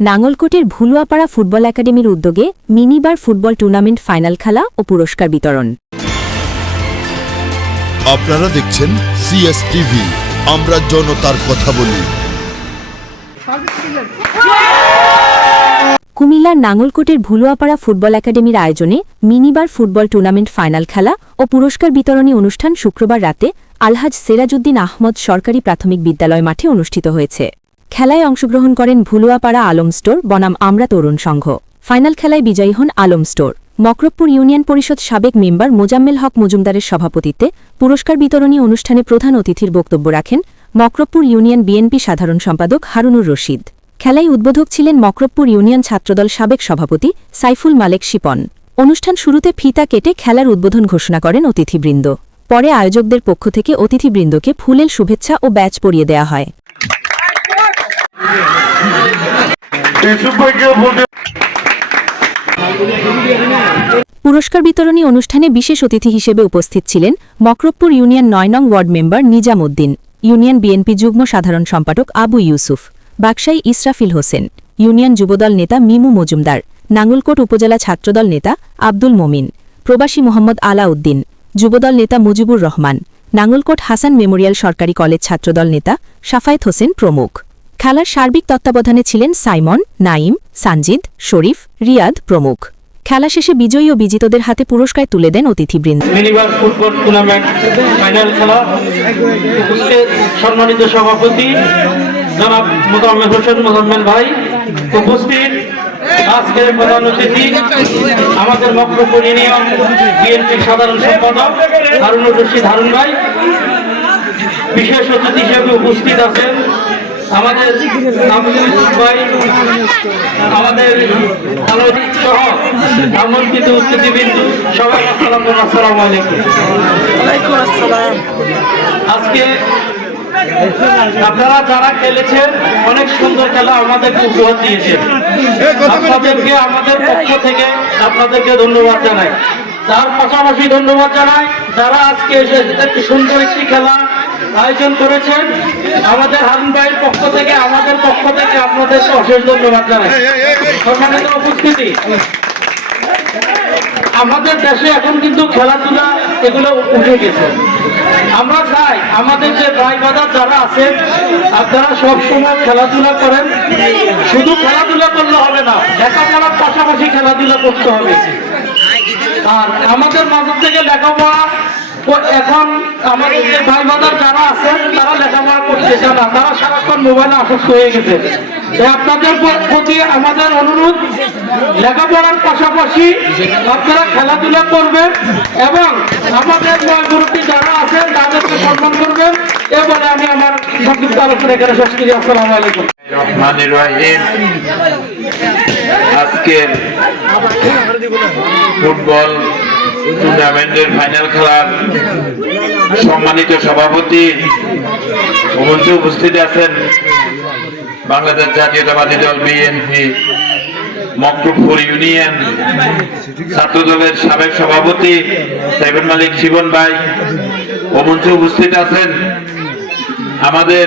নাঙ্গলকোটের ভুলুয়াপাড়া football একাডেমির উদ্যোগে minibar football tournament final খেলা ও পুরস্কার বিতরণ। আপনারা দেখছেন সিএস টিভি আমরা জনতার কথা বলি। কুমিল্লার নাঙ্গলকোটের ভুলুয়াপাড়া ফুটবল একাডেমির আয়োজনে মিনিবার ফুটবল টুর্নামেন্ট ফাইনাল খেলা ও পুরস্কার বিতরণী অনুষ্ঠান শুক্রবার রাতে আলহাজ সেরাজউদ্দিন আহমদ সরকারি প্রাথমিক বিদ্যালয় মাঠে অনুষ্ঠিত হয়েছে। খেলায় অংশগ্রহণ করেন ভুলুয়াপাড়া আলম স্টোর, বনাম আমরা তরুণ সংঘ। ফাইনাল খেলায় বিজয়ী হন আলম স্টোর। মকরবপুর ইউনিয়ন পরিষদ সাবেক মেম্বার মোজাম্মেল হক মজুমদারের সভাপতিত্বে পুরস্কার বিতরণী অনুষ্ঠানে প্রধান অতিথির বক্তব্য রাখেন মকরবপুর ইউনিয়ন বিএনপি সাধারণ সম্পাদক হারুনুর রশিদ। খেলায় উদ্বোধক ছিলেন মকরবপুর ইউনিয়ন ছাত্রদল সাবেক সভাপতি সাইফুল মালেক শিপন। অনুষ্ঠান শুরুতে ফিতা কেটে খেলার উদ্বোধন ঘোষণা করেন অতিথিবৃন্দ। পরে আয়োজকদের পক্ষ থেকে অতিথিবৃন্দকে ফুলেল শুভেচ্ছা ও ব্যাচ পরিয়ে দেয়া হয়। পুরস্কার বিতরণী অনুষ্ঠানে বিশেষ অতিথি হিসেবে উপস্থিত ছিলেন মকরবপুর ইউনিয়ন নয় নং ward member Nizam Uddin union BNP যুগ্ম সাধারণ সম্পাদক আবু ইউসুফ বাকশাই ইসরাফিল হোসেন, ইউনিয়ন যুবদল নেতা মিমু মজুমদার, নাঙ্গলকোট উপজেলা ছাত্রদল নেতা আব্দুল মোমিন, প্রবাসী মোহাম্মদ আলাউদ্দিন, যুবদল নেতা মুজিবুর রহমান, নাঙ্গলকোট হাসান মেমোরিয়াল সরকারি কলেজ ছাত্রদল নেতা সাফায়েত হোসেন প্রমুখ। খেলার সার্বিক তত্ত্বাবধানে ছিলেন সাইমন, নাইম, সানজিদ, শরীফ, রিয়াদ প্রমুখ। খেলা শেষে বিজয়ী ও বিজিতদের হাতে পুরস্কার তুলে দেন অতিথিবৃন্দ। মিনিবাস ফুটবল টুর্নামেন্ট ফাইনাল খেলা। সম্মানিত সভাপতি জনাব মোতাম্মেল হোসেন মোজাম্মেল ভাই। উপস্থিত আজকের প্রধান অতিথি, আমাদের মক্রপুর ইউনিয়ন সাধারণ সম্পাদক হারুনুর রশিদ হারুন ভাই। বিশেষ অতিথি হিসেবে উপস্থিত আছেন আমাদের আমাদের সবাই আসসালামু আজকে আপনারা যারা খেলেছেন, অনেক সুন্দর খেলা আমাদেরকে উপহার দিয়েছেন। আপনাদেরকে, আমাদের পক্ষ থেকে আপনাদেরকে ধন্যবাদ জানাই। তার পাশাপাশি ধন্যবাদ জানাই, যারা আজকে এসে সুন্দর একটি খেলা আয়োজন করেছেন আমাদের হারুন ভাইয়ের পক্ষ থেকে আমাদের পক্ষ থেকে আপনাদেরকে অশেষ ধন্যবাদ জানাই। সম্মানিত উপস্থিতি। আমাদের দেশে এখন কিন্তু খেলাধুলা এগুলো উঠে গেছে। আমরা চাই আমাদের যে ভাই বাজার যারা আছেন আপনারা সব সময় খেলাধুলা করেন। শুধু খেলাধুলা করলে হবে না লেখাপড়ার পাশাপাশি খেলাধুলা করতে হবে। আর আমাদের মাঝে থেকে লেখাপড়া এখন আমাদের যে ভাই বাজার যারা আছেন, তারা লেখাপড়া করতেছে না তারা সারাক্ষণ মোবাইলে আসক্ত হয়ে গেছে। আপনাদের প্রতি আমাদের অনুরোধ, লেখাপড়ার পাশাপাশি আপনারা খেলাধুলা করবেন এবং আমাদের মুরব্বী যারা আছেন, তাদেরকে সম্মান করবেন। এ বলে আমি আমার সংক্ষিপ্ত আলোচনা এখানে শেষ করি। আসসালামু আলাইকুম। আজকের ফুটবল টুর্নামেন্টের ফাইনাল খেলার সম্মানিত সভাপতি মঞ্চে উপস্থিত আছেন বাংলাদেশ জাতীয়তাবাদী দল বিএনপি মকরুফপুর ইউনিয়ন ছাত্র দলের সাবেক সভাপতি সাইফুল মালিক শিবন ভাই। ও মঞ্চে উপস্থিত আছেন আমাদের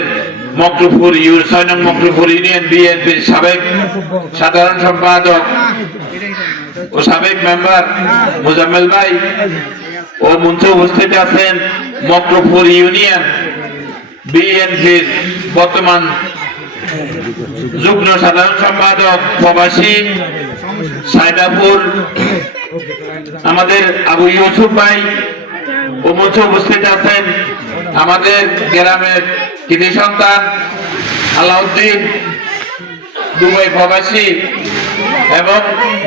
মকরুপুর ইউ ছয় নং মকরুপুর ইউনিয়ন বিএনপির সাবেক সাধারণ সম্পাদক ও সাবেক মেম্বার মুজাম্মেল ভাই ও মঞ্চে উপস্থিত আছেন মকরুপুর ইউনিয়ন বিএনপির বর্তমান যুগ্ম সাধারণ সম্পাদক প্রবাসী সাইদাপুর, আমাদের আবু ইউসুফ ভাই ও মঞ্চে উপস্থিত আছেন আমাদের গ্রামের কৃতি সন্তান, আলাউদ্দিন, দুবাই প্রবাসী, এবং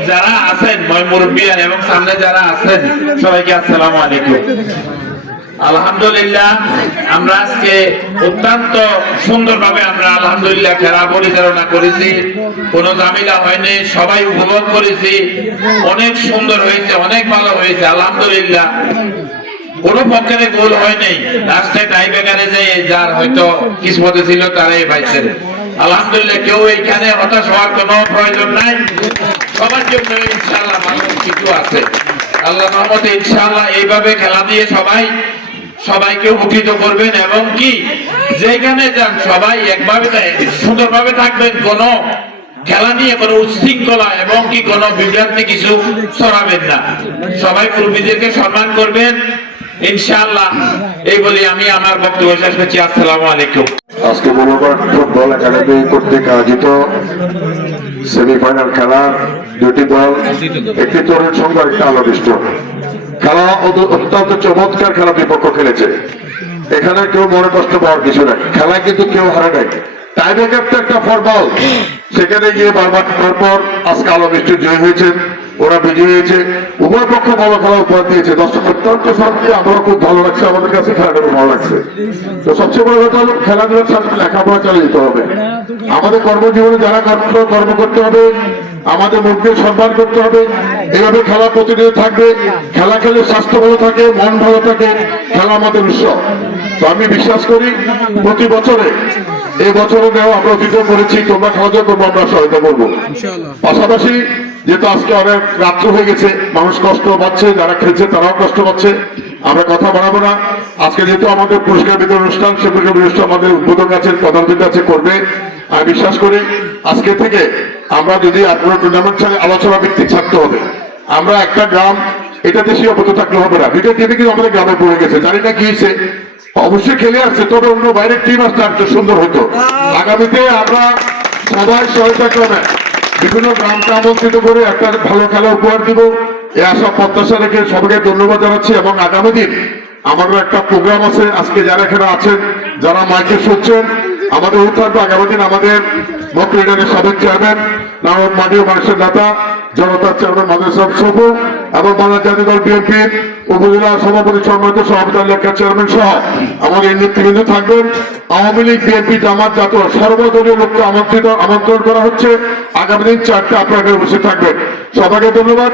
যারা আছেন ময়মুরব্বিয়ান এবং সামনে যারা আছেন, সবাইকে আসসালামু আলাইকুম। আলহামদুলিল্লাহ, আমরা আজকে অত্যন্ত সুন্দরভাবে আমরা আলহামদুলিল্লাহ খেলা পরিচালনা করেছি। কোনো জামিলা হয়নি, সবাই উপভোগ করেছি। অনেক সুন্দর হয়েছে, অনেক ভালো হয়েছে, আলহামদুলিল্লাহ। কোনো পক্ষের গোল হয় নাই লাস্টে টাই বেকারে যে যার হয়তো কিসমতে ছিল তারাই পাইছেন। আলহামদুলিল্লাহ, কেউ এইখানে হতাশ হওয়ার কোনো প্রয়োজন নাই। সবার জন্য ইনশাআল্লাহ মানুষ কিছু আছে। আল্লাহ রহমতে ইনশাআল্লাহ এইভাবে খেলা দিয়ে সবাই, সবাইকে উপকৃত করবেন এবং কি, যেখানে যান সবাই একভাবে সুন্দরভাবে থাকবেন। কোনো খেলা নিয়ে কোনো উচ্ছৃঙ্খলা এবং কি কোনো বিভ্রান্তি কিছু ছড়াবেন না। সবাই মুরব্বীদেরকে সম্মান করবেন। ইনশাআল্লাহ। এই বলে আমি আমার বক্তব্য শেষ করছি। আসসালামু আলাইকুম। আজকে ফুটবল একাডেমি কর্তৃক আয়োজিত সেমিফাইনাল খেলা দুটি দল, একটি তরুণ আলোবিষ্ট খেলা অত্যন্ত চমৎকার খেলা বিপক্ষ খেলেছে। এখানে কেউ মনে কষ্ট পাওয়ার কিছু নাই। খেলা কিন্তু কেউ হারে নাই। টাইব্রেকার তো একটা ফরবল সেখানে গিয়ে বারবার করার পর আজকে আলো বৃষ্টির জয় হয়েছেন। ওরা বিজয়ী হয়েছে। উভয় পক্ষ ভালো খেলা উপহার দিয়েছে। দর্শক অত্যন্ত শান্তি আমারও খুব ভালো লাগছে। আমাদের কাছে খেলাটা ভালো লাগছে। তো সবচেয়ে বড় কথা হলো খেলাধুলার সাথে লেখাপড়া চালিয়ে যেতে হবে। আমাদের কর্মজীবনে যারা কর্ম কর্ম করতে হবে আমাদের মুখকে সম্মান করতে হবে। এইভাবে খেলা প্রতিদিন থাকবে। খেলা খেলে স্বাস্থ্য ভালো থাকে মন ভালো থাকে খেলা আমাদের উৎসব তো আমি বিশ্বাস করি প্রতি বছরে এই বছরে নেও আমরা অতীত করেছি তোমরা খেলাধুলা করব আমরা সহায়তা করব। পাশাপাশি যেহেতু আজকে অনেক রাত্র হয়ে গেছে মানুষ কষ্ট পাচ্ছে যারা খেলছে তারাও কষ্ট পাচ্ছে আমরা কথা বাড়াবো না। আজকে যেহেতু আমাদের পুরস্কার বিতরণ অনুষ্ঠান সে পুরস্কার অনুষ্ঠান আমাদের উদ্বোধক আছেন প্রধানমন্ত্রী কাছে করবে। আমি বিশ্বাস করি আজকে থেকে আমরা যদি আপনার টুর্নামেন্ট ছাড়া আলোচনা ভিত্তিক থাকতে হবে আমরা একটা গ্রাম এটাতে সীমাবদ্ধ থাকলে হবে না। দুইটা টিমে কিন্তু আমাদের গ্রামে পড়ে গেছে জানি না কি হয়েছে। অবশ্যই খেলে আসছে তবে অন্য বাইরের টিম একটু সুন্দর হতো। আগামীতে আমরা সবাই সহায়তা ক্রমে বিভিন্ন গ্রামকে আমন্ত্রিত করে একটা ভালো খেলা উপহার দিব। এ আশা, প্রত্যাশা রেখে সবাইকে ধন্যবাদ জানাচ্ছি এবং আগামী দিন আমাদের একটা প্রোগ্রাম আছে। আজকে যারা এখানে আছেন, যারা মাইকে শুনছেন, আমাদের উত্থান আগামী দিন আমাদের মত লিডারের সাবেক চেয়ারম্যান নারায়ণ মানীয় মানুষের নেতা, জনতার চেয়ারম্যান মাদ্রাসা সবু এবং বাংলা জাতীয় দল বিএনপির উপজেলা সভাপতি সম্মানিত সভাপতি লেখা চেয়ারম্যান সহ আমাদের এই নেতৃবৃন্দ থাকবেন। আওয়ামী লীগ, বিএনপি, জামাত জাতীয় সর্বদলীয় লোককে আমন্ত্রিত আমন্ত্রণ করা হচ্ছে। আগামী দিন চারটে আপনাদের উপস্থিত থাকবেন সবাইকে ধন্যবাদ।